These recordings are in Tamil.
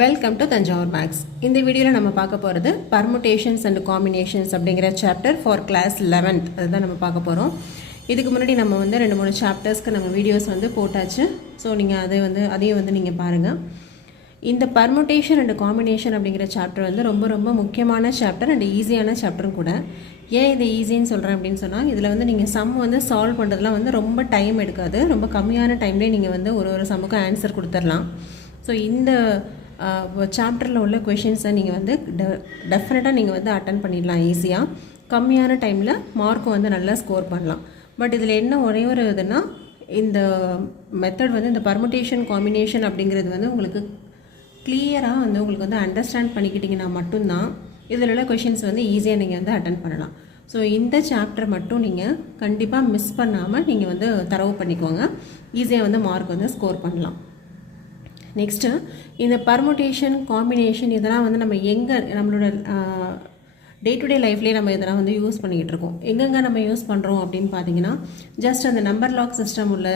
Welcome to Thanjavur maths. இந்த வீடியோவில் நம்ம பார்க்க போகிறது பர்முடேஷன்ஸ் அண்ட் காம்பினேஷன்ஸ் அப்படிங்கிற சாப்டர் ஃபார் கிளாஸ் 11th. அதுதான் நம்ம பார்க்க போகிறோம். இதுக்கு முன்னாடி நம்ம வந்து 2-3 சாப்டர்ஸ்க்கு நம்ம வீடியோஸ் வந்து போட்டாச்சு. ஸோ நீங்கள் அதையும் வந்து நீங்கள் பாருங்கள். இந்த பர்முடேஷன் அண்ட் காம்பினேஷன் அப்படிங்கிற சாப்டர் வந்து ரொம்ப ரொம்ப முக்கியமான சாப்டர் அண்ட் ஈஸியான சாப்டரும் கூட. ஏன் இதை ஈஸின்னு சொல்கிறேன் அப்படின்னு சொன்னால், இதில் வந்து நீங்கள் சம் வந்து சால்வ் பண்ணுறதுலாம் வந்து ரொம்ப டைம் எடுக்காது. ரொம்ப கம்மியான டைம்லேயே நீங்கள் வந்து ஒரு சம்முக்கு ஆன்சர் கொடுத்துடலாம். ஸோ இந்த சாப்டரில் உள்ள கொஷின்ஸை நீங்கள் வந்து டெஃபினட்டாக நீங்கள் வந்து அட்டன் பண்ணிடலாம் ஈஸியாக. கம்மியான டைமில் மார்க்கும் வந்து நல்லா ஸ்கோர் பண்ணலாம். பட் இதில் என்ன ஒரே ஒரு இதுன்னா, இந்த மெத்தட் வந்து இந்த பர்முடேஷன் காம்பினேஷன் அப்படிங்கிறது வந்து உங்களுக்கு கிளியராக வந்து உங்களுக்கு வந்து அண்டர்ஸ்டாண்ட் பண்ணிக்கிட்டிங்கன்னா மட்டும்தான் இதில் உள்ள கொஷின்ஸ் வந்து ஈஸியாக நீங்கள் வந்து அட்டன் பண்ணலாம். ஸோ இந்த சாப்டர் மட்டும் நீங்கள் கண்டிப்பாக மிஸ் பண்ணாமல் நீங்கள் வந்து தரவு பண்ணிக்கோங்க. ஈஸியாக வந்து மார்க் வந்து ஸ்கோர் பண்ணலாம். நெக்ஸ்ட்டு இந்த பர்முடேஷன் காம்பினேஷன் இதெல்லாம் வந்து நம்ம எங்கே நம்மளோட டே டு டே லைஃப்லேயே நம்ம இதெல்லாம் வந்து யூஸ் பண்ணிக்கிட்டு இருக்கோம். எங்கெங்கே நம்ம யூஸ் பண்ணுறோம் அப்படின்னு பார்த்தீங்கன்னா, ஜஸ்ட் அந்த நம்பர் லாக் சிஸ்டம் உள்ள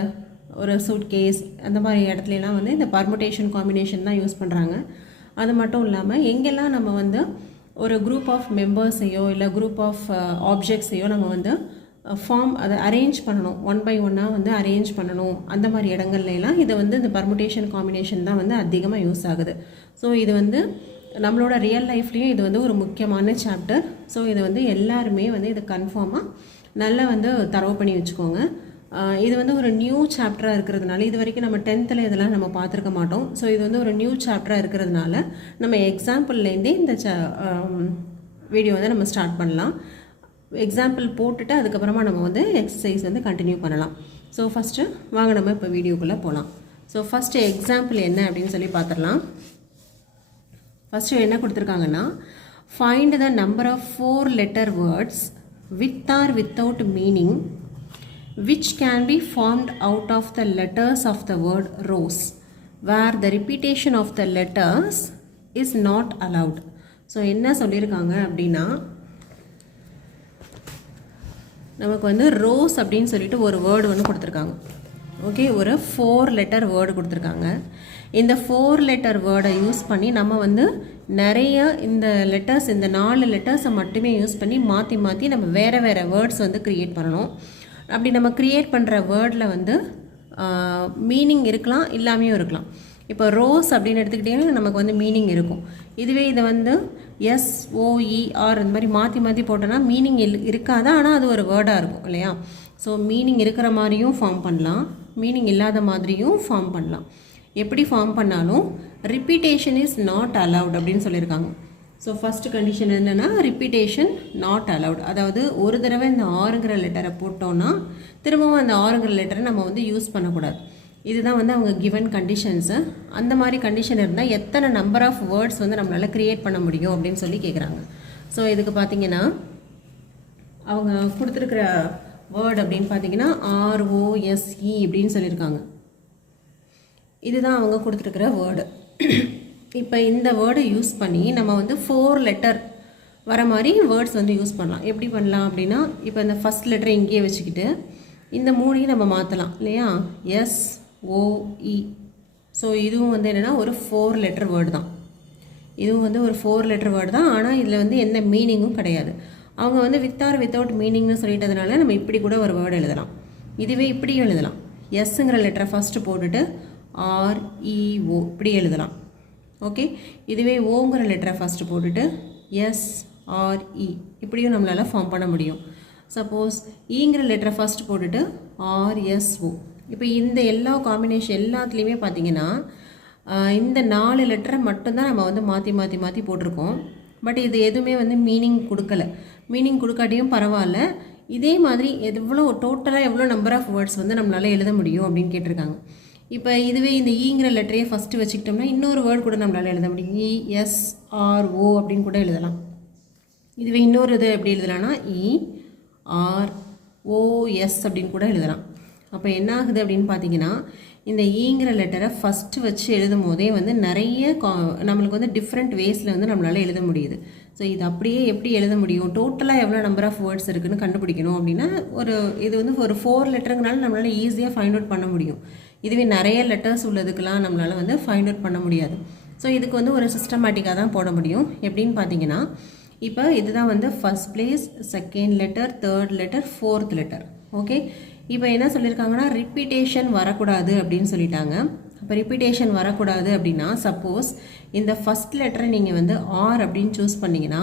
ஒரு சூட் கேஸ் அந்த மாதிரி இடத்துலலாம் வந்து இந்த பர்முடேஷன் காம்பினேஷன் தான் யூஸ் பண்ணுறாங்க. அது மட்டும் இல்லாமல் எங்கெல்லாம் நம்ம வந்து ஒரு குரூப் ஆஃப் மெம்பர்ஸையோ இல்லை குரூப் ஆஃப் ஆப்ஜெக்ட்ஸையோ நம்ம வந்து அதை அரேஞ்ச் பண்ணணும், 1 by 1 வந்து அரேஞ்ச் பண்ணணும், அந்த மாதிரி இடங்கள்லாம் இதை வந்து இந்த பர்முடேஷன் காம்பினேஷன் தான் வந்து அதிகமாக யூஸ் ஆகுது. ஸோ இது வந்து நம்மளோட ரியல் லைஃப்லேயும் இது வந்து ஒரு முக்கியமான சாப்டர். ஸோ இதை வந்து எல்லாருமே வந்து இதை கன்ஃபார்மாக நல்லா வந்து தரவு பண்ணி வச்சுக்கோங்க. இது வந்து ஒரு நியூ சாப்டராக இருக்கிறதுனால, இது வரைக்கும் நம்ம 10th இதெல்லாம் நம்ம பார்த்துருக்க மாட்டோம். ஸோ இது வந்து ஒரு நியூ சாப்டராக இருக்கிறதுனால நம்ம எக்ஸாம்பிள்லேருந்தே இந்த வீடியோ வந்து நம்ம ஸ்டார்ட் பண்ணலாம். எக்ஸாம்பிள் போட்டுட்டு அதுக்கப்புறமா நம்ம வந்து எக்ஸசைஸ் வந்து கண்டினியூ பண்ணலாம். ஸோ ஃபஸ்ட்டு வாங்க நம்ம இப்போ வீடியோக்குள்ளே போகலாம். ஸோ ஃபஸ்ட்டு எக்ஸாம்பிள் என்ன அப்படின்னு சொல்லி பார்த்துடலாம். ஃபஸ்ட்டு என்ன கொடுத்துருக்காங்கன்னா, find the number of 4 letter words with or without meaning which can be formed out of the letters of the word rose where the repetition of the letters is not allowed. So என்ன சொல்லியிருக்காங்க அப்படின்னா, நமக்கு வந்து ரோஸ் அப்படின்னு சொல்லிட்டு ஒரு வேர்டு ஒன்று கொடுத்துருக்காங்க. ஓகே, ஒரு 4 letter வேர்டு கொடுத்துருக்காங்க. இந்த 4 letter வேர்டை யூஸ் பண்ணி நம்ம வந்து நிறைய இந்த லெட்டர்ஸ், இந்த 4 லெட்டர்ஸை மட்டுமே யூஸ் பண்ணி மாற்றி மாற்றி நம்ம வேறு வேறு வேர்ட்ஸ் வந்து க்ரியேட் பண்ணணும். அப்படி நம்ம க்ரியேட் பண்ணுற வேர்டில் வந்து மீனிங் இருக்கலாம், இல்லாமையும் இருக்கலாம். இப்போ ரோஸ் அப்படின்னு எடுத்துக்கிட்டிங்கன்னா நமக்கு வந்து மீனிங் இருக்கும். இதுவே இதை வந்து SOER இந்த மாதிரி மாற்றி மாற்றி போட்டோன்னா மீனிங் இருக்காது, ஆனால் அது ஒரு வேர்டாக இருக்கும் இல்லையா? ஸோ மீனிங் இருக்கிற மாதிரியும் ஃபார்ம் பண்ணலாம், மீனிங் இல்லாத மாதிரியும் ஃபார்ம் பண்ணலாம். எப்படி ஃபார்ம் பண்ணாலும் ரிப்பீட்டேஷன் இஸ் நாட் அலவுட் அப்படின்னு சொல்லியிருக்காங்க. ஸோ ஃபஸ்ட்டு கண்டிஷன் என்னென்னா, ரிப்பீட்டேஷன் நாட் அலவுட். அதாவது ஒரு தடவை இந்த ஆறுங்கிற லெட்டரை போட்டோன்னா திரும்பவும் அந்த ஆறுங்கிற லெட்டரை நம்ம வந்து யூஸ் பண்ணக்கூடாது. இதுதான் வந்து அவங்க கிவன் கண்டிஷன்ஸு. அந்த மாதிரி கண்டிஷன் இருந்தால் எத்தனை நம்பர் ஆஃப் வேர்ட்ஸ் வந்து நம்மளால் க்ரியேட் பண்ண முடியும் அப்படின்னு சொல்லி கேட்குறாங்க. ஸோ இதுக்கு பார்த்தீங்கன்னா அவங்க கொடுத்துருக்குற வேர்டு அப்படின்னு பார்த்தீங்கன்னா ROSE அப்படின்னு சொல்லியிருக்காங்க. இதுதான் அவங்க கொடுத்துருக்குற வேர்டு. இப்போ இந்த வேர்டை யூஸ் பண்ணி நம்ம வந்து 4 letter வர மாதிரி வேர்ட்ஸ் வந்து யூஸ் பண்ணலாம். எப்படி பண்ணலாம் அப்படின்னா, இப்போ இந்த ஃபஸ்ட் லெட்டரை இங்கேயே வச்சுக்கிட்டு இந்த 3ஐயும் நம்ம மாற்றலாம் இல்லையா? SOE. ஸோ இதுவும் வந்து என்னென்னா ஒரு 4 letter வேர்டு தான். இதுவும் வந்து ஒரு 4 letter வேர்டு தான், ஆனால் இதில் வந்து எந்த மீனிங்கும் கிடையாது. அவங்க வந்து வித் ஆர் வித்தவுட் மீனிங்னு சொல்லிட்டதுனால நம்ம இப்படி கூட ஒரு வேர்டு எழுதலாம். இதுவே இப்படியும் எழுதலாம். எஸ்ங்கிற லெட்டரை ஃபஸ்ட்டு போட்டுட்டு REO இப்படி எழுதலாம். ஓகே, இதுவே ஓங்கிற லெட்டரை ஃபஸ்ட்டு போட்டுட்டு SRE இப்படியும் நம்மளால் ஃபார்ம் பண்ண முடியும். சப்போஸ் ஈங்கிற லெட்டரை ஃபஸ்ட்டு போட்டுட்டு RSO. இப்போ இந்த எல்லா காம்பினேஷன் எல்லாத்துலேயுமே பார்த்தீங்கன்னா இந்த 4 லெட்டரை மட்டும்தான் நம்ம வந்து மாற்றி மாற்றி மாற்றி போட்டிருக்கோம். பட் இது எதுவுமே வந்து மீனிங் கொடுக்கல. மீனிங் கொடுக்காட்டியும் பரவாயில்ல, இதே மாதிரி டோட்டலாக எவ்வளோ நம்பர் ஆஃப் வேர்ட்ஸ் வந்து நம்மளால் எழுத முடியும் அப்படின்னு கேட்டிருக்காங்க. இப்போ இதுவே இந்த ஈங்கிற லெட்டரையே ஃபஸ்ட்டு வச்சுக்கிட்டோம்னா இன்னொரு வேர்டு கூட நம்மளால் எழுத முடியும். ESRO அப்படின்னு கூட எழுதலாம். இதுவே இன்னொரு இது எப்படி எழுதலாம்னா EROS அப்படின்னு கூட எழுதலாம். அப்போ என்ன ஆகுது அப்படின்னு பார்த்தீங்கன்னா, இந்த ஈங்கிற லெட்டரை ஃபஸ்ட்டு வச்சு எழுதும் போதே வந்து நிறைய நம்மளுக்கு வந்து டிஃப்ரெண்ட் வேஸில் வந்து நம்மளால் எழுத முடியுது. ஸோ இது அப்படியே எப்படி எழுத முடியும், டோட்டலாக எவ்வளோ நம்பர் ஆஃப் வேர்ட்ஸ் இருக்குதுன்னு கண்டுபிடிக்கணும் அப்படின்னா, இது வந்து ஒரு 4 லெட்டருங்கனால நம்மளால் ஈஸியாக ஃபைண்ட் அவுட் பண்ண முடியும். இதுவே நிறைய லெட்டர்ஸ் உள்ளதுக்கெலாம் நம்மளால் வந்து ஃபைண்ட் அவுட் பண்ண முடியாது. ஸோ இதுக்கு வந்து ஒரு சிஸ்டமேட்டிக்காக தான் போட முடியும். எப்படின்னு பார்த்தீங்கன்னா இப்போ இதுதான் வந்து first place, second letter, third letter, fourth letter. Okay, இப்போ என்ன சொல்லியிருக்காங்கன்னா ரிப்பீட்டேஷன் வரக்கூடாது அப்படின்னு சொல்லிட்டாங்க. அப்போ ரிப்பீட்டேஷன் வரக்கூடாது அப்படின்னா சப்போஸ் இந்த ஃபஸ்ட் லெட்டரை நீங்கள் வந்து ஆர் அப்படின்னு சூஸ் பண்ணிங்கன்னா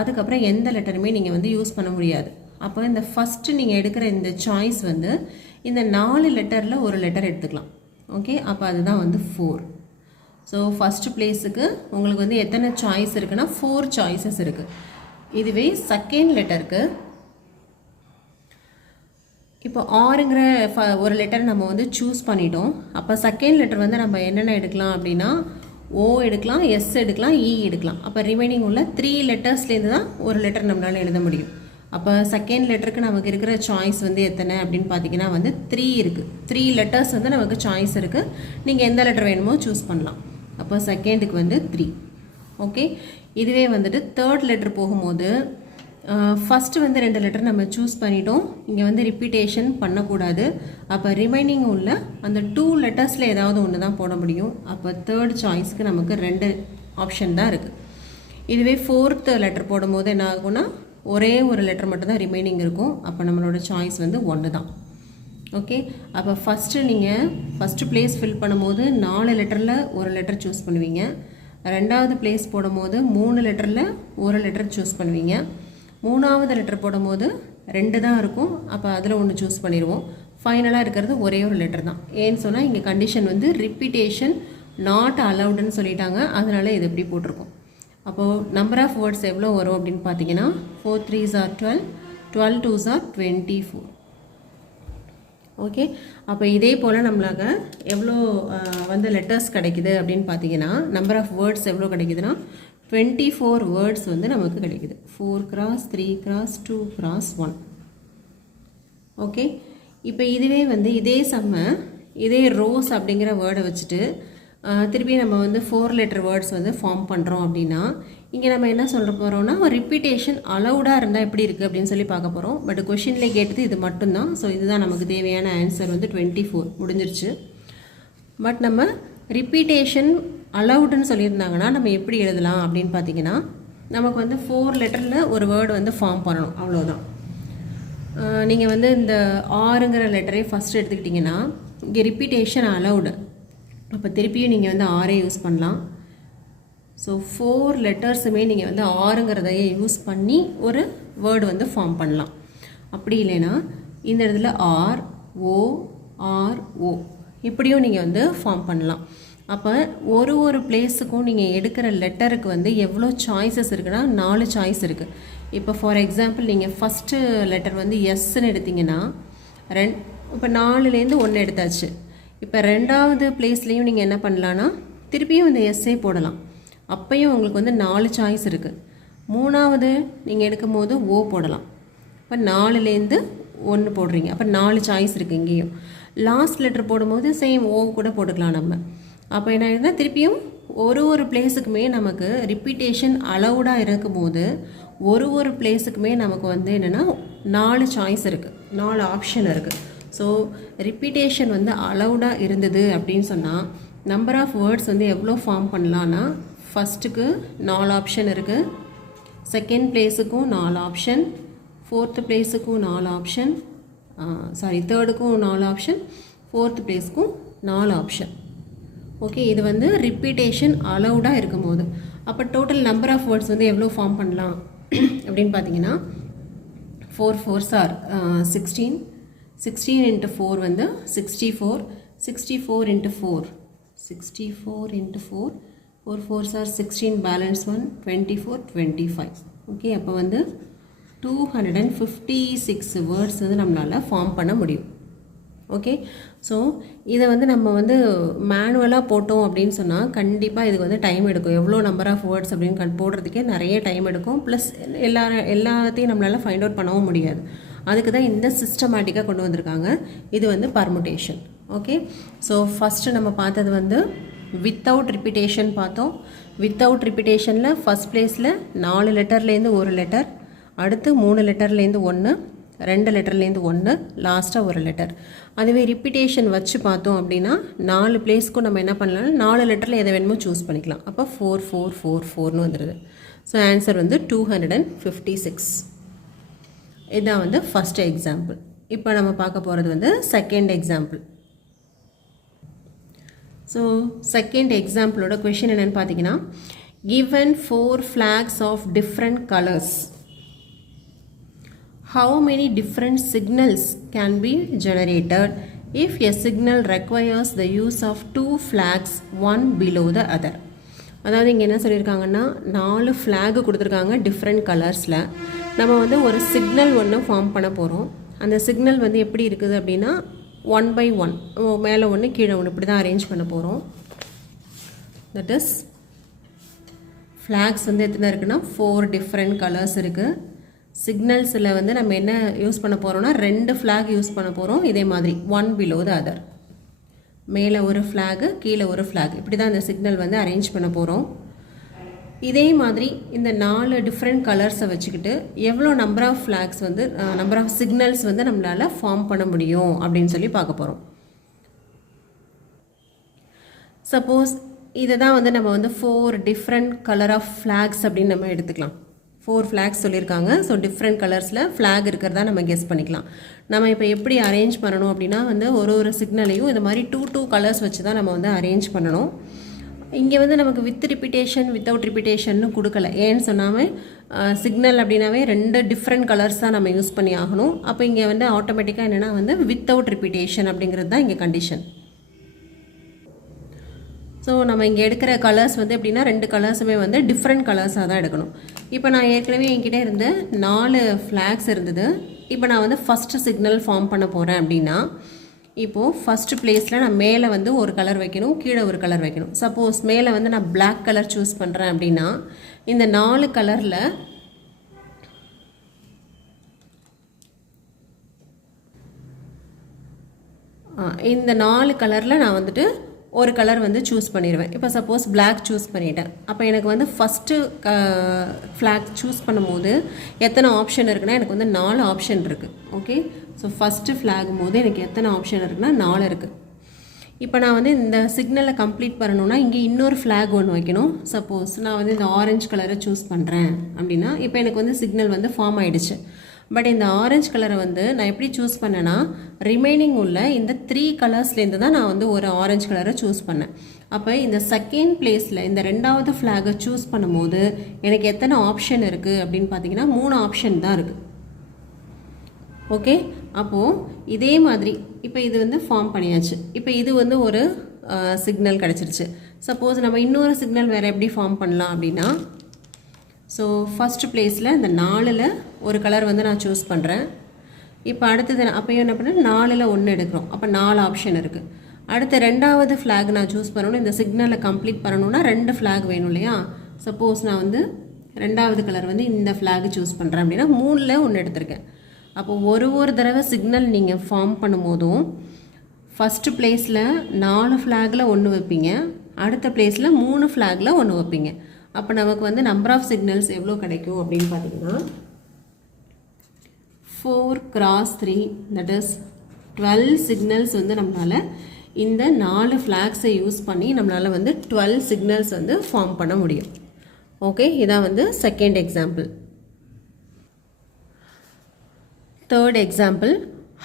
அதுக்கப்புறம் எந்த லெட்டருமே நீங்கள் வந்து யூஸ் பண்ண முடியாது. அப்போ இந்த ஃபஸ்ட்டு நீங்கள் எடுக்கிற இந்த சாய்ஸ் வந்து இந்த 4 லெட்டரில் ஒரு லெட்டர் எடுத்துக்கலாம். ஓகே, அப்போ அதுதான் வந்து 4. ஸோ ஃபஸ்ட்டு பிளேஸுக்கு உங்களுக்கு வந்து எத்தனை சாய்ஸ் இருக்குன்னா 4 சாய்ஸஸ் இருக்குது. இதுவே செகண்ட் லெட்டருக்கு இப்போ ஆறுங்கிற ஒரு லெட்டர் நம்ம வந்து சூஸ் பண்ணிட்டோம். அப்போ செகண்ட் லெட்டர் வந்து நம்ம என்னென்ன எடுக்கலாம் அப்படின்னா ஓ எடுக்கலாம், எஸ் எடுக்கலாம், இ எடுக்கலாம். அப்போ ரிமைனிங் உள்ள 3 லெட்டர்ஸ்லேருந்து தான் ஒரு லெட்டர் நம்மளால் எழுத முடியும். அப்போ செகண்ட் லெட்டருக்கு நமக்கு இருக்கிற சாய்ஸ் வந்து எத்தனை அப்படின்னு பார்த்தீங்கன்னா வந்து 3 இருக்குது. 3 லெட்டர்ஸ் வந்து நமக்கு சாய்ஸ் இருக்குது. நீங்கள் எந்த லெட்டர் வேணுமோ சூஸ் பண்ணலாம். அப்போ செகண்டுக்கு வந்து 3. ஓகே, இதுவே வந்துட்டு தேர்ட் லெட்டர் போகும்போது ஃபஸ்ட்டு வந்து 2 லெட்டர் நம்ம சூஸ் பண்ணிட்டோம். இங்கே வந்து ரிப்பீட்டேஷன் பண்ணக்கூடாது. அப்போ ரிமைனிங் உள்ள அந்த 2 லெட்டர்ஸில் ஏதாவது ஒன்று தான் போட முடியும். அப்போ தேர்ட் சாய்ஸ்க்கு நமக்கு 2 ஆப்ஷன் தான் இருக்குது. இதுவே ஃபோர்த் லெட்டர் போடும்போது என்ன ஆகும்னா ஒரே ஒரு லெட்டர் மட்டும்தான் ரிமைனிங் இருக்கும். அப்போ நம்மளோட சாய்ஸ் வந்து 1 தான். ஓகே, அப்போ ஃபஸ்ட்டு பிளேஸ் ஃபில் பண்ணும்போது 4 லெட்டரில் ஒரு லெட்டர் சூஸ் பண்ணுவீங்க. ரெண்டாவது பிளேஸ் போடும்போது 3 லெட்டரில் ஒரு லெட்டர் சூஸ் பண்ணுவீங்க. மூணாவது லெட்டர் போடும்போது 2 தான் இருக்கும். அப்போ அதில் ஒன்று சூஸ் பண்ணிடுவோம். ஃபைனலாக இருக்கிறது ஒரே ஒரு லெட்டர் தான். ஏன்னு சொன்னால் இங்கே கண்டிஷன் வந்து ரிப்பீட்டேஷன் நாட் அலவுடுன்னு சொல்லிட்டாங்க. அதனால இது எப்படி போட்டிருக்கோம். அப்போது நம்பர் ஆஃப் வேர்ட்ஸ் எவ்வளோ வரும் அப்படின்னு பார்த்தீங்கன்னா 4 3s are 12, 12 2s are 24. Okay, அப்போ இதே போல் நம்மளாக எவ்வளோ வந்து லெட்டர்ஸ் கிடைக்குது அப்படின்னு பார்த்தீங்கன்னா நம்பர் ஆஃப் வேர்ட்ஸ் எவ்வளோ கிடைக்குதுன்னா 24 வேர்ட்ஸ் வந்து நமக்கு கிடைக்குது. 4 cross 3 cross 2 cross 1. ஓகே, இப்போ இதுவே வந்து இதே ரோஸ் அப்படிங்கிற வேர்டை வச்சுட்டு திருப்பி நம்ம வந்து 4 லெட்டர் வேர்ட்ஸ் வந்து ஃபார்ம் பண்ணுறோம் அப்படின்னா இங்கே நம்ம என்ன சொல்ல போகிறோம்னா ரிப்பீட்டேஷன் அலவுடாக இருந்தால் எப்படி இருக்குது அப்படின்னு சொல்லி பார்க்க போகிறோம். பட் கொஷின்லேயே கேட்டது இது மட்டும்தான். ஸோ இதுதான் நமக்கு தேவையான ஆன்சர் வந்து 24 முடிஞ்சிருச்சு. பட் நம்ம ரிப்பீட்டேஷன் அலவுடுன்னு சொல்லியிருந்தாங்கன்னா நம்ம எப்படி எழுதலாம் அப்படின்னு பார்த்தீங்கன்னா நமக்கு வந்து 4 லெட்டரில் ஒரு வேர்டு வந்து ஃபார்ம் பண்ணணும், அவ்வளோதான். நீங்கள் வந்து இந்த ஆறுங்கிற லெட்டரே ஃபஸ்ட்டு எடுத்துக்கிட்டிங்கன்னா இங்கே ரிப்பீட்டேஷன் அலவுடு. அப்போ திருப்பியும் நீங்கள் வந்து ஆரே யூஸ் பண்ணலாம். ஸோ 4 லெட்டர்ஸுமே நீங்கள் வந்து ஆறுங்கிறதையே யூஸ் பண்ணி ஒரு வேர்டு வந்து ஃபார்ம் பண்ணலாம். அப்படி இல்லைன்னா இந்த இடத்துல ஆர் ஓ இப்படியும் நீங்கள் வந்து ஃபார்ம் பண்ணலாம். அப்போ ஒரு பிளேஸுக்கும் நீங்கள் எடுக்கிற லெட்டருக்கு வந்து எவ்வளோ சாய்ஸஸ் இருக்குன்னா 4 சாய்ஸ் இருக்குது. இப்போ ஃபார் எக்ஸாம்பிள் நீங்கள் ஃபஸ்ட்டு லெட்டர் வந்து எஸ்ன்னு எடுத்திங்கன்னா இப்போ 4லேருந்து 1 எடுத்தாச்சு. இப்போ ரெண்டாவது பிளேஸ்லேயும் நீங்கள் என்ன பண்ணலான்னா திருப்பியும் இந்த எஸ்ஸே போடலாம். அப்பையும் உங்களுக்கு வந்து 4 சாய்ஸ் இருக்குது. மூணாவது நீங்கள் எடுக்கும் போது ஓ போடலாம். இப்போ 4லேருந்து 1 போடுறீங்க. அப்போ 4 சாய்ஸ் இருக்குது இங்கேயும். லாஸ்ட் லெட்டர் போடும்போது சேம் ஓ கூட போட்டுக்கலாம் நம்ம. அப்போ என்ன ஆகுதுன்னா திருப்பியும் ஒரு பிளேஸுக்குமே நமக்கு ரிப்பீட்டேஷன் அலவுடாக இருக்கும்போது ஒரு பிளேஸுக்குமே நமக்கு வந்து என்னென்னா 4 சாய்ஸ் இருக்குது, 4 ஆப்ஷன் இருக்குது. ஸோ ரிப்பீட்டேஷன் வந்து அலவுடாக இருந்தது அப்படின்னு சொன்னால் நம்பர் ஆஃப் வேர்ட்ஸ் வந்து எவ்வளோ ஃபார்ம் பண்ணலான்னா ஃபஸ்ட்டுக்கு 4 ஆப்ஷன் இருக்குது, செகண்ட் பிளேஸுக்கும் 4 ஆப்ஷன், ஃபோர்த்து பிளேஸுக்கும் 4 ஆப்ஷன், தேர்டுக்கும் 4 ஆப்ஷன், ஃபோர்த்து பிளேஸுக்கும் 4 ஆப்ஷன். ஓகே, இது வந்து ரிப்பீட்டேஷன் அலவுடாக இருக்கும்போது அப்போ டோட்டல் நம்பர் ஆஃப் வேர்ட்ஸ் வந்து எவ்வளோ ஃபார்ம் பண்ணலாம் அப்படின்னு பார்த்தீங்கன்னா 4 4s are 16, 16 into 4 வந்து 64, 64 into 4, 64 into 4, 4 4s are 16, balance 1, 24, 25. Okay, அப்போ வந்து 256 வேர்ட்ஸ் வந்து நம்மளால் ஃபார்ம் பண்ண முடியும். ஓகே, ஸோ இதை வந்து நம்ம வந்து மேனுவலாக போட்டோம் அப்படின்னு சொன்னால் கண்டிப்பாக இதுக்கு வந்து டைம் எடுக்கும். எவ்வளோ நம்பர் ஆஃப் வேர்ட்ஸ் அப்படின்னு போடுறதுக்கே நிறைய டைம் எடுக்கும். ப்ளஸ் எல்லாத்தையும் நம்மளால் ஃபைண்ட் அவுட் பண்ணவும் முடியாது. அதுக்கு தான் இந்த சிஸ்டமேட்டிக்காக கொண்டு வந்திருக்காங்க. இது வந்து பர்முடேஷன். ஓகே, ஸோ ஃபஸ்ட்டு நம்ம பார்த்தது வந்து வித்தவுட் ரிப்பீட்டேஷன் பார்த்தோம். வித்தவுட் ரிப்பீட்டேஷனில் ஃபஸ்ட் பிளேஸில் 4 லெட்டர்லேருந்து ஒரு லெட்டர், அடுத்து 3 லெட்டர்லேருந்து 1, 2 லெட்டர்லேருந்து 1 லாஸ்ட்டாக ஒரு லெட்டர். அதுவே ரிப்பீட்டேஷன் வச்சு பார்த்தோம் அப்படின்னா 4 பிளேஸ்க்கும் நம்ம என்ன பண்ணலாம், 4 லெட்டரில் எதை வேணுமோ சூஸ் பண்ணிக்கலாம். அப்போ 4 4 4 4ன்னு வந்துடுது. ஸோ ஆன்சர் வந்து 256. இதுதான் வந்து ஃபஸ்ட் எக்ஸாம்பிள். இப்போ நம்ம பார்க்க போகிறது வந்து செகண்ட் எக்ஸாம்பிள். ஸோ செகண்ட் எக்ஸாம்பிளோட கொஷின் என்னென்னு பார்த்தீங்கன்னா, given 4 flags of different colors, how many different signals can be generated if a signal requires the use of 2 flags, one below the other? அதாவது இங்கே என்ன சொல்லியிருக்காங்கன்னா, 4 ஃப்ளாக் கொடுத்துருக்காங்க டிஃப்ரெண்ட் கலர்ஸில். நம்ம வந்து ஒரு சிக்னல் ஒன்று ஃபார்ம் பண்ண போகிறோம். அந்த சிக்னல் வந்து எப்படி இருக்குது அப்படின்னா 1 by 1, மேலே ஒன்று கீழே ஒன்று, இப்படி தான் அரேஞ்ச் பண்ண போகிறோம். தட் இஸ் ஃப்ளாக்ஸ் வந்து எத்தனை இருக்குன்னா 4 டிஃப்ரெண்ட் கலர்ஸ் இருக்குது. சிக்னல்ஸில் வந்து நம்ம என்ன யூஸ் பண்ண போகிறோம்னா 2 ஃப்ளாக் யூஸ் பண்ண போகிறோம். இதே மாதிரி 1 below the other, மேலே ஒரு ஃப்ளாகு கீழே ஒரு ஃப்ளாக், இப்படி தான் இந்த சிக்னல் வந்து அரேஞ்ச் பண்ண போகிறோம். இதே மாதிரி இந்த 4 டிஃப்ரெண்ட் கலர்ஸை வச்சுக்கிட்டு எவ்வளோ நம்பர் ஆஃப் ஃப்ளாக்ஸ் வந்து நம்பர் ஆஃப் சிக்னல்ஸ் வந்து நம்மளால் ஃபார்ம் பண்ண முடியும் அப்படின்னு சொல்லி பார்க்க போகிறோம். சப்போஸ் இதை தான் வந்து நம்ம வந்து 4 டிஃப்ரெண்ட் கலர் ஆஃப் ஃப்ளாக்ஸ் அப்படின்னு நம்ம எடுத்துக்கலாம். 4 ஃப்ளாக்ஸ் சொல்லியிருக்காங்க. ஸோ டிஃப்ரெண்ட் கலர்ஸில் ஃப்ளாக் இருக்கிறதா நம்ம கெஸ் பண்ணிக்கலாம். நம்ம இப்போ எப்படி அரேஞ்ச் பண்ணணும் அப்படின்னா வந்து ஒரு சிக்னலையும் இது மாதிரி 2 கலர்ஸ் வச்சு தான் நம்ம வந்து அரேஞ்ச் பண்ணணும். இங்கே வந்து நமக்கு வித் ரிப்பீட்டேஷன் வித்தவுட் ரிப்பீட்டேஷன்னு கொடுக்கல. ஏன்னு சொன்னாமல் சிக்னல் அப்படின்னாவே 2 டிஃப்ரெண்ட் கலர்ஸ் தான் நம்ம யூஸ் பண்ணி ஆகணும். அப்போ இங்கே வந்து ஆட்டோமேட்டிக்காக என்னென்னா வந்து வித்தவுட் ரிப்பீட்டேஷன் அப்படிங்கிறது தான் இங்கே கண்டிஷன். ஸோ நம்ம இங்கே எடுக்கிற கலர்ஸ் வந்து எப்படின்னா 2 கலர்ஸுமே வந்து டிஃப்ரெண்ட் கலர்ஸாக தான் எடுக்கணும். இப்போ நான் ஏற்கனவே என்கிட்ட இருந்து 4 ஃப்ளாக்ஸ் இருந்தது. இப்போ நான் வந்து ஃபஸ்ட்டு சிக்னல் ஃபார்ம் பண்ண போகிறேன் அப்படின்னா, இப்போது ஃபஸ்ட்டு பிளேஸில் நான் மேலே வந்து ஒரு கலர் வைக்கணும், கீழே ஒரு கலர் வைக்கணும். சப்போஸ் மேலே வந்து நான் பிளாக் கலர் சூஸ் பண்ணுறேன் அப்படின்னா, இந்த 4 கலரில் நான் வந்துட்டு ஒரு கலர் வந்து சூஸ் பண்ணிடுவேன். இப்போ சப்போஸ் பிளாக் சூஸ் பண்ணிட்டேன். அப்போ எனக்கு வந்து ஃபஸ்ட்டு ஃப்ளாக் சூஸ் பண்ணும்போது எத்தனை ஆப்ஷன் இருக்குன்னா, எனக்கு வந்து 4 ஆப்ஷன் இருக்குது. ஓகே, ஸோ ஃபஸ்ட்டு ஃப்ளாகும் போது எனக்கு எத்தனை ஆப்ஷன் இருக்குன்னா 4 இருக்குது. இப்போ நான் வந்து இந்த சிக்னலை கம்ப்ளீட் பண்ணணுன்னா இங்கே இன்னொரு ஃப்ளாக் ஒன்று வைக்கணும். சப்போஸ் நான் வந்து இந்த ஆரஞ்சு கலரை சூஸ் பண்ணுறேன் அப்படின்னா, இப்போ எனக்கு வந்து சிக்னல் வந்து ஃபார்ம் ஆகிடுச்சு. பட் இந்த ஆரஞ்சு கலரை வந்து நான் எப்படி சூஸ் பண்ணேன்னா, ரிமைனிங் உள்ள இந்த 3 கலர்ஸ்லேருந்து தான் நான் வந்து ஒரு ஆரஞ்சு கலரை சூஸ் பண்ணேன். அப்போ இந்த செகண்ட் பிளேஸில் இந்த 2வது ஃப்ளாகை சூஸ் பண்ணும்போது எனக்கு எத்தனை ஆப்ஷன் இருக்குது அப்படின்னு பார்த்தீங்கன்னா 3 ஆப்ஷன் தான் இருக்குது. ஓகே, அப்போது இதே மாதிரி இப்போ இது வந்து ஃபார்ம் பண்ணியாச்சு. இப்போ இது வந்து ஒரு சிக்னல் கிடச்சிருச்சு. சப்போஸ் நம்ம இன்னொரு சிக்னல் வேறு எப்படி ஃபார்ம் பண்ணலாம் அப்படின்னா, ஸோ ஃபஸ்ட்டு பிளேஸில் இந்த 4ல் ஒரு கலர் வந்து நான் சூஸ் பண்ணுறேன். இப்போ அடுத்தது அப்போயும் என்ன பண்ணேன், 4ல் 1 எடுக்கிறோம். அப்போ 4 ஆப்ஷன் இருக்குது. அடுத்த 2வது ஃப்ளாக் நான் சூஸ் பண்ணணும். இந்த சிக்னலை கம்ப்ளீட் பண்ணணுன்னா 2 ஃப்ளாக் வேணும் இல்லையா. சப்போஸ் நான் வந்து 2வது கலர் வந்து இந்த ஃப்ளாக் சூஸ் பண்ணுறேன் அப்படின்னா 3ல் 1 எடுத்திருக்கேன். அப்போ ஒரு தடவை சிக்னல் நீங்கள் ஃபார்ம் பண்ணும்போதும் ஃபஸ்ட்டு பிளேஸில் 4 ஃப்ளாகில் 1 வைப்பீங்க, அடுத்த பிளேஸில் 3 ஃப்ளாகில் 1 வைப்பீங்க. அப்போ நமக்கு வந்து நம்பர் ஆஃப் சிக்னல்ஸ் எவ்வளோ கிடைக்கும் அப்படின்னு பார்த்தீங்கன்னா 4 x 3, தட் இஸ் 12 சிக்னல்ஸ் வந்து நம்மளால் இந்த 4 ஃப்ளாக்ஸை யூஸ் பண்ணி நம்மளால் வந்து 12 சிக்னல்ஸ் வந்து ஃபார்ம் பண்ண முடியும். ஓகே, இதான் வந்து second example. Third example,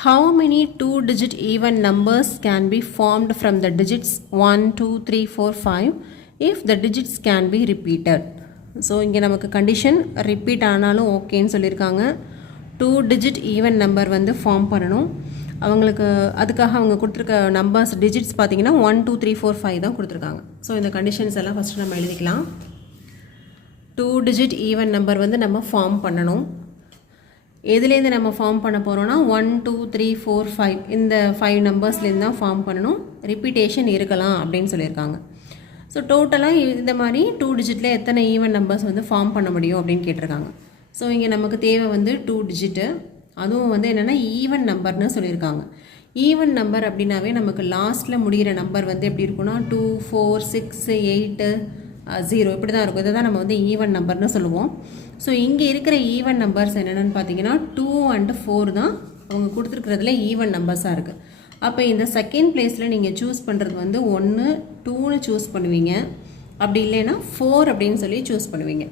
how many 2-digit even numbers can be formed from the digits 1 2 3 4 5 if the digits can be repeated? So இங்கே நமக்கு கண்டிஷன் ரிப்பீட் ஆனாலும் ஓகேன்னு சொல்லியிருக்காங்க. 2-digit ஈவன் நம்பர் வந்து ஃபார்ம் பண்ணணும். அவங்களுக்கு அதுக்காக அவங்க கொடுத்துருக்க நம்பர்ஸ் டிஜிட்ஸ் பார்த்தீங்கன்னா 1 2 3 4 5 தான் கொடுத்துருக்காங்க. ஸோ இந்த கண்டிஷன்ஸ் எல்லாம் ஃபஸ்ட்டு நம்ம எழுதிக்கலாம். 2-digit ஈவன் நம்பர் வந்து நம்ம ஃபார்ம் பண்ணணும். எதுலேருந்து நம்ம ஃபார்ம் பண்ண போகிறோன்னா 1 2 3 4 5 இந்த 5 நம்பர்ஸ்லேருந்து தான் ஃபார்ம் பண்ணணும். ரிப்பீட்டேஷன் இருக்கலாம் அப்படின்னு சொல்லியிருக்காங்க. ஸோ டோட்டலாக இந்த மாதிரி 2 டிஜிட்டில் எத்தனை ஈவன் நம்பர்ஸ் வந்து ஃபார்ம் பண்ண முடியும் அப்படின்னு கேட்டிருக்காங்க. ஸோ இங்கே நமக்கு தேவை வந்து 2 டிஜிட்டு, அதுவும் வந்து என்னென்னா ஈவன் நம்பர்னு சொல்லியிருக்காங்க. ஈவன் நம்பர் அப்படின்னாவே நமக்கு லாஸ்ட்டில் முடிகிற நம்பர் வந்து எப்படி இருக்குன்னா 2 4 6 8 0 இப்படி தான் இருக்கும். இதை தான் நம்ம வந்து ஈவன் நம்பர்னு சொல்லுவோம். ஸோ இங்கே இருக்கிற ஈவன் நம்பர்ஸ் என்னென்னு பார்த்தீங்கன்னா 2 and 4 தான் அவங்க கொடுத்துருக்கிறதுல ஈவன் நம்பர்ஸாக இருக்குது. அப்போ இந்த செகண்ட் பிளேஸில் நீங்கள் சூஸ் பண்ணுறது வந்து 1 2ன்னு சூஸ் பண்ணுவீங்க, அப்படி இல்லைன்னா 4 அப்படின்னு சொல்லி சூஸ் பண்ணுவீங்க.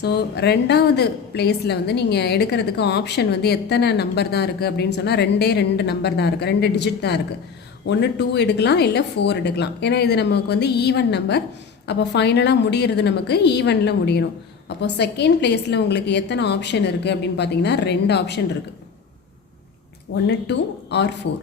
ஸோ ரெண்டாவது பிளேஸில் வந்து நீங்கள் எடுக்கிறதுக்கு ஆப்ஷன் வந்து எத்தனை நம்பர் தான் இருக்குது அப்படின்னு சொன்னால் 2 நம்பர் தான் இருக்குது, 2 டிஜிட் தான் இருக்குது. ஒன்று 2 எடுக்கலாம், இல்லை 4 எடுக்கலாம். ஏன்னா இது நமக்கு வந்து ஈவன் நம்பர். அப்போ ஃபைனலாக முடிகிறது நமக்கு ஈவனில் முடியணும். அப்போ செகண்ட் பிளேஸில் உங்களுக்கு எத்தனை ஆப்ஷன் இருக்குது அப்படின்னு பார்த்தீங்கன்னா 2 ஆப்ஷன் இருக்குது, 1 2 or 4.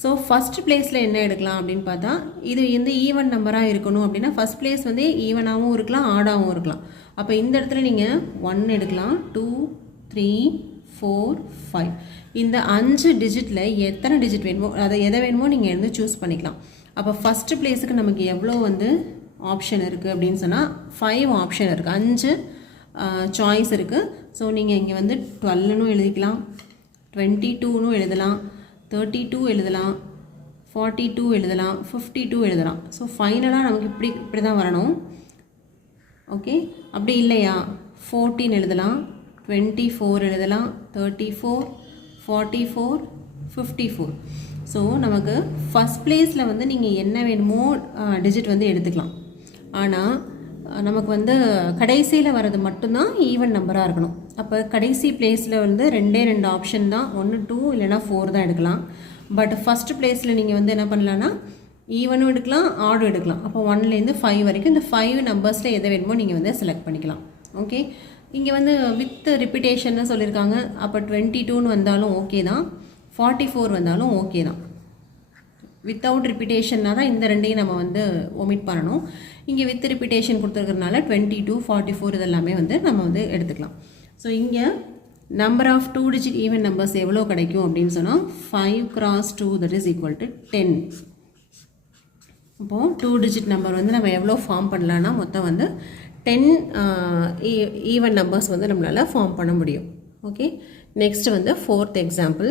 ஸோ ஃபஸ்ட் பிளேஸில் என்ன எடுக்கலாம் அப்படின்னு பார்த்தா, இது வந்து ஈவன் நம்பராக இருக்கணும் அப்படின்னா ஃபஸ்ட் பிளேஸ் வந்து ஈவனாகவும் இருக்கலாம், ஆடாகவும் இருக்கலாம். அப்போ இந்த இடத்துல நீங்கள் 1 எடுக்கலாம், 2 3 4 5. இந்த 5 டிஜிட்டில் எத்தனை டிஜிட் வேணுமோ அதை எதை வேணுமோ நீங்கள் வந்து சூஸ் பண்ணிக்கலாம். அப்போ ஃபஸ்ட்டு பிளேஸுக்கு நமக்கு எவ்வளோ வந்து ஆப்ஷன் இருக்குது அப்படின்னு சொன்னால் 5 ஆப்ஷன் இருக்குது, 5 சாய்ஸ் இருக்குது. ஸோ நீங்கள் இங்கே வந்து 12ன்னு எழுதிக்கலாம், 22ன்னு எழுதலாம், 32 எழுதலாம், 42 எழுதலாம், 52 எழுதலாம். ஸோ ஃபைனலாக நமக்கு இப்படி தான் வரணும். ஓகே, அப்படி இல்லையா 14 எழுதலாம், 24 எழுதலாம், 34 44 54. ஸோ நமக்கு ஃபஸ்ட் பிளேஸில் வந்து நீங்கள் என்ன வேணுமோ டிஜிட் வந்து எடுத்துக்கலாம். ஆனால் நமக்கு வந்து கடைசியில் வர்றது மட்டும்தான் ஈவன் நம்பராக இருக்கணும். அப்போ கடைசி பிளேஸில் வந்து 2 ஆப்ஷன் தான், 1 2 இல்லைனா 4 தான் எடுக்கலாம். பட் ஃபஸ்ட்டு பிளேஸில் நீங்கள் வந்து என்ன பண்ணலான்னா ஈவனும் எடுக்கலாம், ஆடும் எடுக்கலாம். அப்போ 1லேருந்து 5 வரைக்கும் இந்த 5 நம்பர்ஸில் எதை வேணுமோ நீங்கள் வந்து செலக்ட் பண்ணிக்கலாம். ஓகே, இங்கே வந்து வித் ரிப்பீட்டேஷன்னு சொல்லியிருக்காங்க. அப்போ 22ன்னு வந்தாலும் ஓகே தான், 44 வந்தாலும் ஓகே தான். வித்தவுட் ரிப்பீட்டேஷன்னா தான் இந்த ரெண்டையும் நம்ம வந்து ஒமிட் பண்ணணும். இங்கே வித் ரிப்பீட்டேஷன் கொடுத்துருக்கறனால 22 44 இதெல்லாமே வந்து நம்ம வந்து எடுத்துக்கலாம். ஸோ இங்கே number of 2 digit even numbers எவ்வளோ கிடைக்கும் அப்படின்னு சொன்னால் 5 × 2 that is equal to 10. இப்போது 2 டிஜிட் நம்பர் வந்து நம்ம எவ்வளோ ஃபார்ம் பண்ணலான்னா மொத்தம் வந்து 10 ஈவன் நம்பர்ஸ் வந்து நம்மளால் ஃபார்ம் பண்ண முடியும். ஓகே, நெக்ஸ்ட் வந்து 4th எக்ஸாம்பிள்.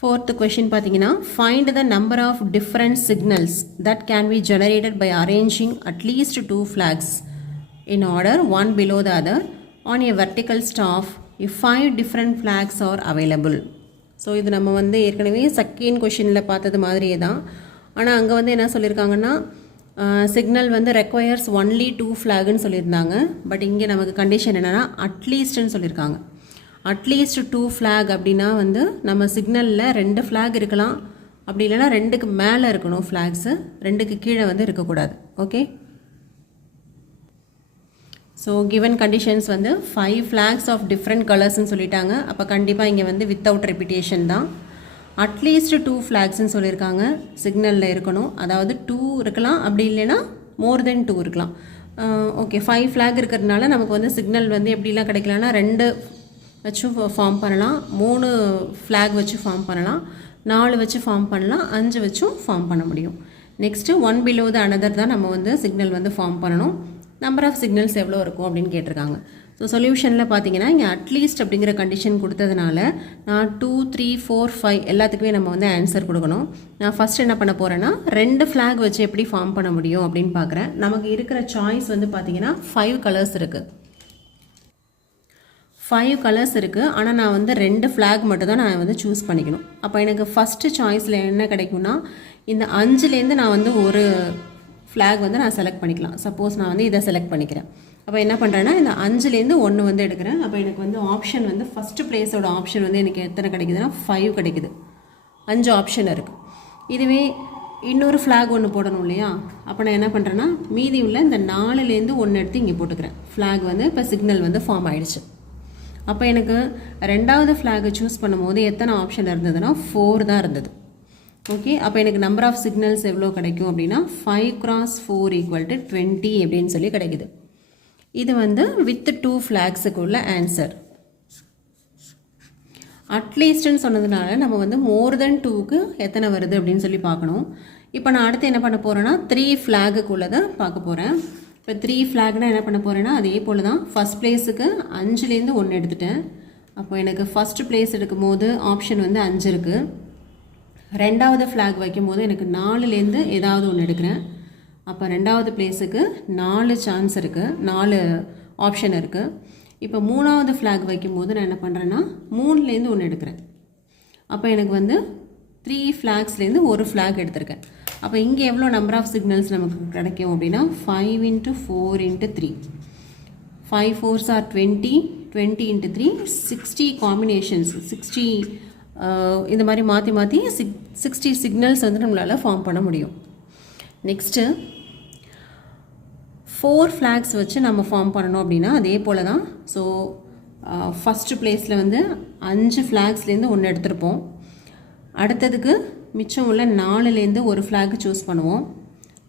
4th question பார்த்தீங்கன்னா, find the number of different signals that can be generated by arranging at least 2 flags in order one below the other on a vertical staff if 5 different flags are available. So இது நம்ம வந்து ஏற்கனவே செகண்ட் கொஷினில் பார்த்தது மாதிரியே தான். ஆனால் அங்கே வந்து என்ன சொல்லியிருக்காங்கன்னா சிக்னல் வந்து ரெக்வயர்ஸ் ஒன்லி 2 ஃப்ளாக்னு சொல்லியிருந்தாங்க. பட் இங்கே நமக்கு கண்டிஷன் என்னென்னா அட்லீஸ்ட்னு சொல்லியிருக்காங்க. அட்லீஸ்ட் 2 ஃப்ளாக் அப்படின்னா வந்து நம்ம சிக்னலில் 2 ஃப்ளாக் இருக்கலாம், அப்படி இல்லைனா 2க்கு மேலே இருக்கணும் ஃப்ளாக்ஸு, 2க்கு கீழே வந்து இருக்கக்கூடாது. ஓகே, ஸோ கிவன் கண்டிஷன்ஸ் வந்து 5 ஃப்ளாக்ஸ் ஆஃப் டிஃப்ரெண்ட் கலர்ஸ்ன்னு சொல்லிட்டாங்க. அப்போ கண்டிப்பாக இங்கே வந்து வித்தவுட் ரெப்பிட்டேஷன் தான். அட்லீஸ்ட் 2 ஃப்ளாக்ஸ்ன்னு சொல்லியிருக்காங்க, சிக்னலில் இருக்கணும். அதாவது 2 இருக்கலாம், அப்படி இல்லைன்னா மோர் தென் 2 இருக்கலாம். ஓகே, 5 ஃப்ளாக் இருக்கிறதுனால நமக்கு வந்து சிக்னல் வந்து எப்படிலாம் கிடைக்கலாம்னா 2 வச்சு ஃபார்ம் பண்ணலாம், 3 ஃப்ளாக் வச்சு ஃபார்ம் பண்ணலாம், 4 வச்சு ஃபார்ம் பண்ணலாம், 5 வச்சும் ஃபார்ம் பண்ண முடியும். நெக்ஸ்ட்டு 1 below the another தான் நம்ம வந்து சிக்னல் வந்து ஃபார்ம் பண்ணணும். நம்பர் ஆஃப் சிக்னல்ஸ் எவ்வளோ இருக்கும் அப்படின்னு கேட்டிருக்காங்க. ஸோ சொல்யூஷனில் பார்த்தீங்கன்னா இங்கே அட்லீஸ்ட் அப்படிங்கிற கண்டிஷன் கொடுத்ததுனால நான் 2 3 4 5 எல்லாத்துக்குமே நம்ம வந்து ஆன்சர் கொடுக்கணும். நான் ஃபஸ்ட் என்ன பண்ண போகிறேன்னா 2 ஃப்ளாக் வச்சு எப்படி ஃபார்ம் பண்ண முடியும் அப்படின்னு பார்க்குறேன். நமக்கு இருக்கிற சாய்ஸ் வந்து பார்த்தீங்கன்னா 5 கலர்ஸ் இருக்குது. 5 கலர்ஸ் இருக்குது. ஆனால் நான் வந்து 2 ஃப்ளாக் மட்டும் தான் நான் வந்து சூஸ் பண்ணிக்கணும். அப்போ எனக்கு ஃபஸ்ட்டு சாய்ஸில் என்ன கிடைக்கும்னா இந்த 5லேருந்து நான் வந்து ஒரு ஃப்ளாக் வந்து நான் செலக்ட் பண்ணிக்கலாம். சப்போஸ் நான் வந்து இதை செலக்ட் பண்ணிக்கிறேன். அப்போ என்ன பண்ணுறேன்னா இந்த 5லேருந்து 1 வந்து எடுக்கிறேன். அப்போ எனக்கு வந்து ஆப்ஷன் வந்து ஃபஸ்ட்டு பிளேஸோட ஆப்ஷன் வந்து எனக்கு எத்தனை கிடைக்குதுன்னா 5 கிடைக்குது. 5 ஆப்ஷன் இருக்குது. இதுவே இன்னொரு ஃப்ளாக் ஒன்று போடணும் இல்லையா? அப்போ நான் என்ன பண்ணுறேன்னா மீதி உள்ள இந்த 4லேருந்து 1 எடுத்து இங்கே போட்டுக்கிறேன். ஃப்ளாக் வந்து இப்போ சிக்னல் வந்து ஃபார்ம் ஆகிடுச்சு. அப்போ எனக்கு ரெண்டாவது ஃப்ளாகை சூஸ் பண்ணும்போது எத்தனை ஆப்ஷன் இருந்ததுன்னா 4 தான் இருந்தது. ஓகே, அப்போ எனக்கு நம்பர் ஆஃப் சிக்னல்ஸ் எவ்வளோ கிடைக்கும் அப்படின்னா 5 × 4 = 20 அப்படின்னு சொல்லி கிடைக்குது. இது வந்து வித் 2 ஃப்ளாக்ஸுக்கு உள்ள ஆன்சர். அட்லீஸ்ட்னு சொன்னதுனால நம்ம வந்து மோர் தென் 2க்கு எத்தனை வருது அப்படின்னு சொல்லி பார்க்கணும். இப்போ நான் அடுத்து என்ன பண்ண போகிறேன்னா 3 ஃப்ளாகுக்குள்ளதை பார்க்க போகிறேன். இப்போ 3 ஃப்ளாக்னால் என்ன பண்ண போகிறேன்னா அதே போல் தான் ஃபஸ்ட் பிளேஸுக்கு 5லேருந்து 1 எடுத்துட்டேன். அப்போ எனக்கு ஃபஸ்ட்டு பிளேஸ் எடுக்கும் போது ஆப்ஷன் வந்து 5 இருக்குது. ரெண்டாவது ஃப்ளாக் வைக்கும்போது எனக்கு 4லேருந்து ஏதாவது ஒன்று எடுக்கிறேன். அப்போ ரெண்டாவது பிளேஸுக்கு 4 சான்ஸ் இருக்குது, 4 ஆப்ஷன் இருக்குது. இப்போ மூணாவது ஃப்ளாக் வைக்கும்போது நான் என்ன பண்ணுறேன்னா 3லேருந்து ஒன்று எடுக்கிறேன். அப்போ எனக்கு வந்து 3 ஃப்ளாக்ஸ்லேருந்து ஒரு ஃப்ளாக் எடுத்திருக்கேன். அப்போ இங்கே எவ்வளோ நம்பர் ஆஃப் சிக்னல்ஸ் நமக்கு கிடைக்கும் அப்படின்னா 5 × 4 × 3. 5 4s are 20, 20 × 3 60 காம்பினேஷன்ஸ், 60 இந்த மாதிரி மாற்றி மாற்றி 60 சிக்னல்ஸ் வந்து நம்மளால் ஃபார்ம் பண்ண முடியும். நெக்ஸ்ட்டு 4 ஃப்ளாக்ஸ் வச்சு நம்ம ஃபார்ம் பண்ணணும் அப்படின்னா அதே போல் தான். ஸோ ஃபஸ்ட்டு பிளேஸில் வந்து 5 ஃப்ளாக்ஸ்லேருந்து ஒன்று எடுத்திருப்போம். அடுத்ததுக்கு மிச்சம் உள்ள 4லேருந்து ஒரு ஃப்ளாக் சூஸ் பண்ணுவோம்.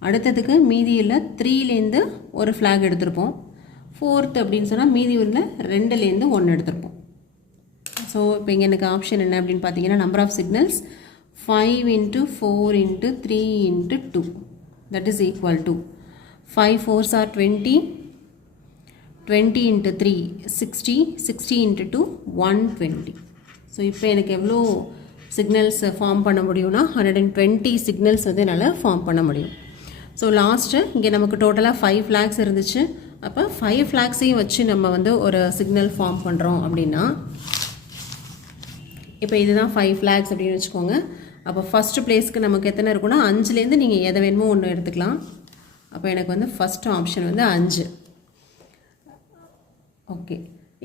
அடுத்ததுக்கு மீதியில் 3லேருந்து ஒரு ஃப்ளாக் எடுத்திருப்போம். 4th அப்படின்னு சொன்னால் மீதி உள்ள 2லேருந்து 1 எடுத்திருப்போம். ஸோ இப்போ இங்கே எனக்கு ஆப்ஷன் என்ன அப்படின்னு பார்த்தீங்கன்னா number of signals 5 × 4 × 3 × 2 that is equal to 5 4s are 20, 20 × 3 60, 60 × 2 120. So இப்போ எனக்கு எவ்வளோ சிக்னல்ஸ் ஃபார்ம் பண்ண முடியும்னா 120 சிக்னல்ஸ் வந்து என்னால் ஃபார்ம் பண்ண முடியும். ஸோ லாஸ்ட்டு இங்கே நமக்கு டோட்டலாக 5 ஃப்ளாக்ஸ் இருந்துச்சு. அப்போ 5 ஃப்ளாக்ஸையும் வச்சு நம்ம வந்து ஒரு சிக்னல் ஃபார்ம் பண்ணுறோம் அப்படின்னா இப்போ இதுதான் 5 ஃப்ளாக்ஸ் அப்படின்னு வச்சுக்கோங்க. அப்போ ஃபஸ்ட்டு பிளேஸ்க்கு நமக்கு எத்தனை இருக்குன்னா 5லேருந்து நீங்கள் எதை வேணுமோ ஒன்று எடுத்துக்கலாம். அப்போ எனக்கு வந்து ஃபஸ்ட்டு ஆப்ஷன் வந்து 5. ஓகே,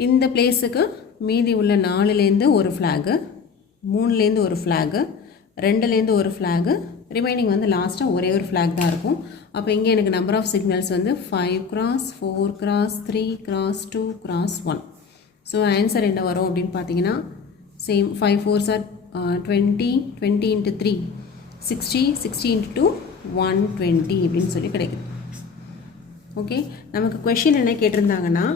இந்த பிளேஸுக்கு மீதி உள்ள 4லேருந்து ஒரு ஃப்ளாகு, 3லேருந்து ஒரு ஃப்ளாகு, 2லேருந்து ஒரு ஃப்ளாகு, ரிமைனிங் வந்து லாஸ்ட்டாக ஒரே ஒரு ஃப்ளாக் தான் இருக்கும். அப்போ இங்கே எனக்கு நம்பர் ஆஃப் சிக்னல்ஸ் வந்து 5 × 4 × 3 × 2 × 1. ஸோ ஆன்சர் என்ன வரும் அப்படின்னு பார்த்தீங்கன்னா சேம் 5 4s are 20, 20 × 3 60, 60 × 2 120 அப்படின்னு சொல்லி கிடைக்குது. ஓகே, நமக்கு கொஷின் என்ன கேட்டிருந்தாங்கன்னா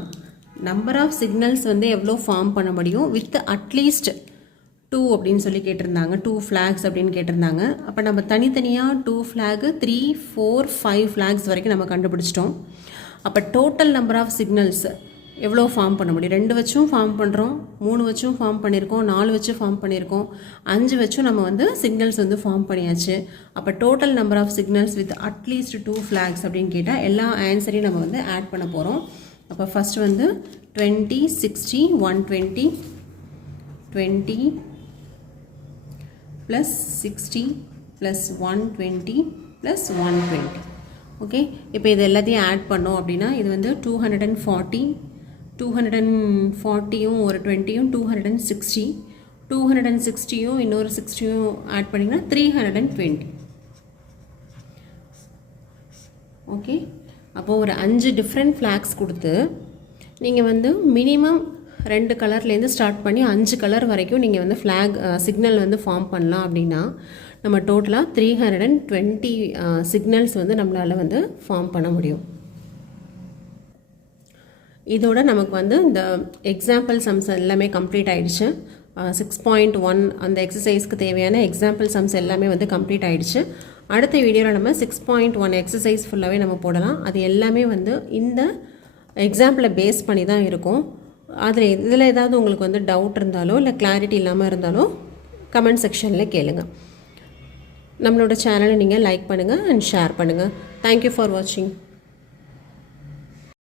நம்பர் ஆஃப் சிக்னல்ஸ் வந்து எவ்வளோ ஃபார்ம் பண்ண முடியும் வித் அட்லீஸ்ட் 2 அப்படின்னு சொல்லி கேட்டிருந்தாங்க. 2 ஃப்ளாக்ஸ் அப்படின்னு கேட்டிருந்தாங்க. அப்போ நம்ம தனித்தனியாக 2 ஃப்ளாகு 3 4 5 ஃப்ளாக்ஸ் வரைக்கும் நம்ம கண்டுபிடிச்சிட்டோம். அப்போ டோட்டல் நம்பர் ஆஃப் சிக்னல்ஸ் எவ்வளோ ஃபார்ம் பண்ண முடியும்? 2 வச்சும் ஃபார்ம் பண்ணுறோம், 3 வச்சும் ஃபார்ம் பண்ணியிருக்கோம், 4 வச்சு ஃபார்ம் பண்ணியிருக்கோம், 5 வச்சும் நம்ம வந்து சிக்னல்ஸ் வந்து ஃபார்ம் பண்ணியாச்சு. அப்போ total number of signals with at least 2 flags அப்படின்னு கேட்டால் எல்லா ஆன்சரையும் நம்ம வந்து ஆட் பண்ண போகிறோம். அப்போ ஃபஸ்ட்டு வந்து 20 60 120 20 plus 60 plus 120 plus 120. ஓகே, இப்போ இது எல்லாத்தையும் ஆட் பண்ணோம் அப்படின்னா இது வந்து 240, 240யும் ஒரு 20யும் 260, 260யும் இன்னொரு 60யும் ஆட் பண்ணிங்கன்னா 320. ஓகே, அப்போது ஒரு 5 டிஃப்ரெண்ட் ஃப்ளாக்ஸ் கொடுத்து நீங்கள் வந்து மினிமம் 2 கலர்லேருந்து ஸ்டார்ட் பண்ணி 5 கலர் வரைக்கும் நீங்கள் வந்து ஃப்ளாக் சிக்னல் வந்து ஃபார்ம் பண்ணலாம் அப்படின்னா நம்ம டோட்டலாக 320 சிக்னல்ஸ் வந்து நம்மளால் வந்து ஃபார்ம் பண்ண முடியும். இதோட நமக்கு வந்து இந்த எக்ஸாம்பிள் சம்ஸ் எல்லாமே கம்ப்ளீட் ஆகிடுச்சு. 6.1 அந்த எக்ஸசைஸ்க்கு தேவையான எக்ஸாம்பிள் சம்ஸ் எல்லாமே வந்து கம்ப்ளீட் ஆகிடுச்சு. அடுத்த வீடியோவில் நம்ம 6.1 எக்ஸசைஸ் ஃபுல்லாகவே நம்ம போடலாம். அது எல்லாமே வந்து இந்த எக்ஸாம்பிளை பேஸ் பண்ணி தான் இருக்கும். அதில் இதில் ஏதாவது உங்களுக்கு வந்து டவுட் இருந்தாலோ இல்லை கிளாரிட்டி இல்லாமல் இருந்தாலோ கமெண்ட் செக்ஷனில் கேளுங்கள். நம்மளோட சேனலை நீங்கள் லைக் பண்ணுங்கள் அண்ட் ஷேர் பண்ணுங்கள். தேங்க்யூ ஃபார் வாட்சிங்.